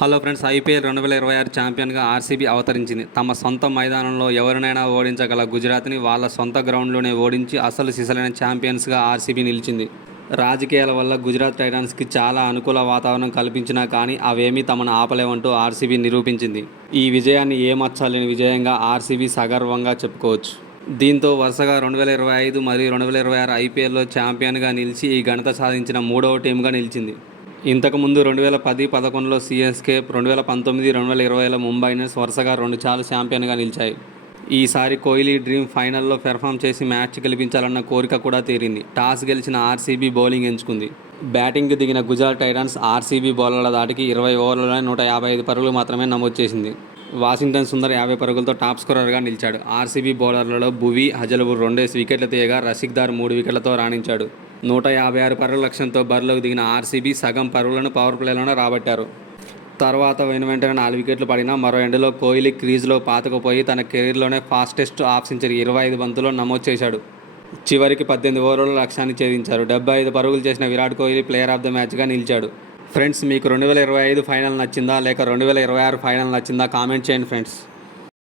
Hello friends, IPL 2026 ఛాంపియన్గా RCB అవతరించింది. తమ సొంత మైదానంలో ఎవరినైనా ఓడించగల గుజరాత్ని వాళ్ళ సొంత గ్రౌండ్లోనే ఓడించి అసలు సిసలైన ఛాంపియన్స్గా ఆర్సీబీ నిలిచింది. రాజకీయాల వల్ల గుజరాత్ టైటాన్స్కి చాలా అనుకూల వాతావరణం కల్పించినా కానీ అవేమీ తమను ఆపలేవంటూ ఆర్సీబీ నిరూపించింది. ఈ విజయాన్ని ఏమచ్చలేని విజయంగా ఆర్సీబీ సగర్వంగా చెప్పుకోవచ్చు. దీంతో వరుసగా 2025 మరియు 2026 ఐపీఎల్లో ఛాంపియన్గా నిలిచి ఈ ఘనత సాధించిన మూడవ టీమ్గా నిలిచింది. ఇంతకుముందు 2010-11లో సీఎస్కే, 2019-2020లో ముంబై ఇండియన్స్ వరుసగా 2 సార్లు ఛాంపియన్గా నిలిచాయి. ఈసారి కోహ్లీ డ్రీమ్ ఫైనల్లో పెర్ఫామ్ చేసి మ్యాచ్ గెలిపించాలన్న కోరిక కూడా తీరింది. టాస్ గెలిచిన ఆర్సీబీ బౌలింగ్ ఎంచుకుంది. బ్యాటింగ్కు దిగిన గుజరాత్ టైటాన్స్ ఆర్సీబీ బౌలర్ల దాటికి 20 ఓవర్లలోనే 155 పరుగులు మాత్రమే నమోదు చేసింది. వాషింగ్టన్ సుందర్ 50 పరుగులతో టాప్ స్కోరర్గా నిలిచాడు. ఆర్సీబీ బౌలర్లలో భువీ, హజల్వుడ్ 2 వికెట్లు తీయగా రసిక్దార్ 3 వికెట్లతో రాణించాడు. 156 పరుగుల లక్ష్యంతో బరిలోకి దిగిన ఆర్సీబీ సగం పరుగులను పవర్ ప్లేలోనే రాబట్టారు. తర్వాత వెంటనే 4 వికెట్లు పడినా మరో ఎండ్లో కోహ్లీ క్రీజ్లో పాతుకుపోయి తన కెరీర్లోనే ఫాస్టెస్ట్ హాఫ్ సెంచరీ 25 బంతుల్లో నమోదు చేశాడు. చివరికి 18 ఓవర్ల లక్ష్యాన్ని ఛేదించారు. 75 పరుగులు చేసిన Virat Kohli player of the మ్యాచ్గా నిలిచాడు. ఫ్రెండ్స్, మీకు 2025 ఫైనల్ నచ్చిందా లేక 2026 ఫైనల్ నచ్చిందా కామెంట్ చేయండి ఫ్రెండ్స్.